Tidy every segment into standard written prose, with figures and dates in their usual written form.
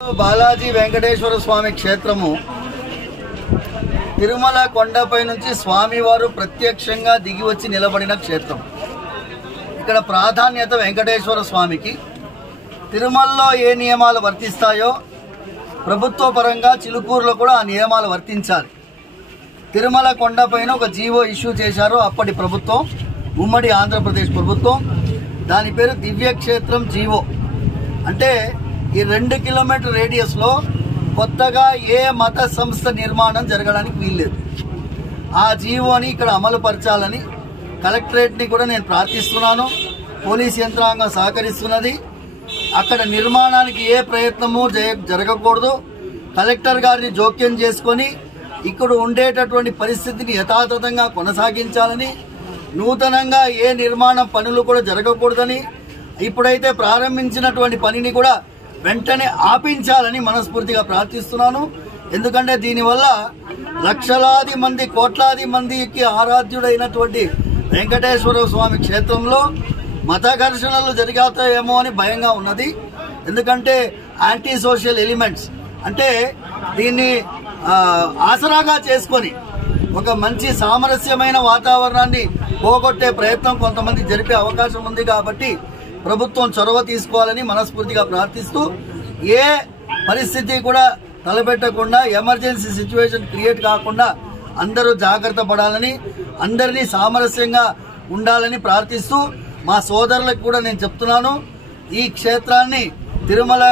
బాలాజీ వెంకటేశ్వర స్వామి క్షేత్రము తిరుమల కొండపై నుంచి స్వామివారు ప్రత్యక్షంగా దిగి వచ్చి నిలబడిన క్షేత్రం. ఇక్కడ ప్రాధాన్యత వెంకటేశ్వర స్వామికి. తిరుమలలో ఏ నియమాలు వర్తిస్తాయో ప్రభుత్వ పరంగా చిలుకూరులో కూడా ఆ నియమాలు వర్తించాలి. తిరుమల కొండపైన ఒక జీవో ఇష్యూ చేశారు అప్పటి ప్రభుత్వం, ఉమ్మడి ఆంధ్రప్రదేశ్ ప్రభుత్వం. దాని పేరు దివ్యక్షేత్రం జీవో. అంటే ఈ 2 కిలోమీటర్ రేడియస్లో కొత్తగా ఏ మత సంస్థ నిర్మాణం జరగడానికి వీల్లేదు. ఆ జీవోని ఇక్కడ అమలు పరచాలని కలెక్టరేట్ని కూడా నేను ప్రార్థిస్తున్నాను. పోలీస్ యంత్రాంగం సహకరిస్తున్నది. అక్కడ నిర్మాణానికి ఏ ప్రయత్నము జరగకూడదు. కలెక్టర్ గారిని జోక్యం చేసుకొని ఇక్కడ ఉండేటటువంటి పరిస్థితిని యథాతథంగా కొనసాగించాలని, నూతనంగా ఏ నిర్మాణ పనులు కూడా జరగకూడదని, ఇప్పుడైతే ప్రారంభించినటువంటి పనిని కూడా వెంటనే ఆపించాలని మనస్ఫూర్తిగా ప్రార్థిస్తున్నాను. ఎందుకంటే దీనివల్ల లక్షలాది మంది, కోట్లాది మందికి ఆరాధ్యుడైనటువంటి వెంకటేశ్వర స్వామి క్షేత్రంలో మత ఘర్షణలు జరిగాతాయేమో అని భయంగా ఉన్నది. ఎందుకంటే యాంటీ సోషల్ ఎలిమెంట్స్ అంటే దీన్ని ఆసరాగా చేసుకొని ఒక మంచి సామరస్యమైన వాతావరణాన్ని పోగొట్టే ప్రయత్నం కొంతమంది జరిపే అవకాశం ఉంది. కాబట్టి ప్రభుత్వం చొరవ తీసుకోవాలని మనస్ఫూర్తిగా ప్రార్థిస్తూ, ఏ పరిస్థితి కూడా తలపెట్టకుండా, ఎమర్జెన్సీ సిచ్యువేషన్ క్రియేట్ కాకుండా అందరూ జాగ్రత్త పడాలని, అందరినీ సామరస్యంగా ఉండాలని ప్రార్థిస్తూ, మా సోదరులకు కూడా నేను చెప్తున్నాను, ఈ క్షేత్రాన్ని తిరుమల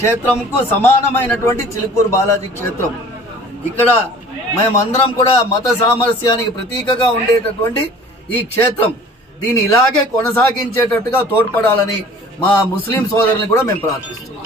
క్షేత్రంకు సమానమైనటువంటి చిలుకూరు బాలాజీ క్షేత్రం. ఇక్కడ మేమందరం కూడా మత సామరస్యానికి ప్రతీకగా ఉండేటటువంటి ఈ క్షేత్రం, దీన్ని ఇలాగే కొనసాగించేటట్టుగా తోడ్పడాలని మా ముస్లిం సోదరుని కూడా మేము ప్రార్థిస్తున్నాం.